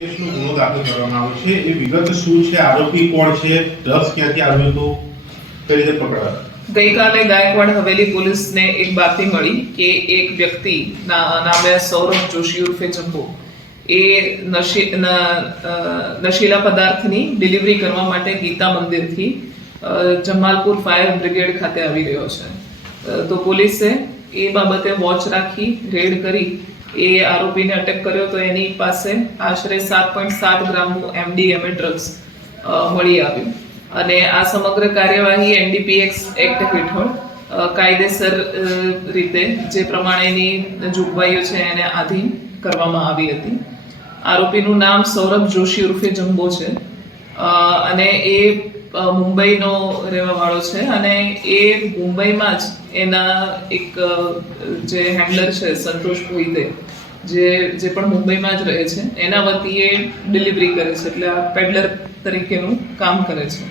કેસનો ગુનો દાખલ કરવામાં આવ્યો છે એ વિગત શું છે, આરોપી કોણ છે, ડ્રગ્સ ક્યાંથી આવ્યું હતું, કઈ રીતે પકડાયો? ગઈકાલે ગાયકવાડ હવેલી પોલીસને એક બાતમી મળી કે એક વ્યક્તિ નામે સૌરભ જોશી ઉર્ફે જંબો એ નશીલા પદાર્થની ડિલિવરી કરવા માટે ગીતા મંદિરથી જમાલપુર ફાયર બ્રિગેડ ખાતે આવી રહ્યો છે. તો પોલીસે એ બાબતે વોચ રાખી રેડ કરી એ આરોપીને અટક કર્યો. તો એની પાસે આશરે 7.7 ગ્રામનું MDMA ડ્રગ્સ મળી આવ્યું અને આ સમગ્ર કાર્યવાહી NDPS એક્ટ હેઠળ કાયદેસર રીતે જે પ્રમાણેની જોગવાઈઓ છે એને આધીન કરવામાં આવી હતી. આરોપીનું નામ સૌરભ જોશી ઉર્ફે જંબો છે અને એ મુંબઈનો રહેવાવાળો છે અને એ મુંબઈમાં જ એના એક જે હેન્ડલર છે સંતોષ ભોઈદે જે પણ મુંબઈમાં જ રહે છે એના વતીએ ડિલિવરી કરે છે, એટલે આ પેડલર તરીકેનું કામ કરે છે.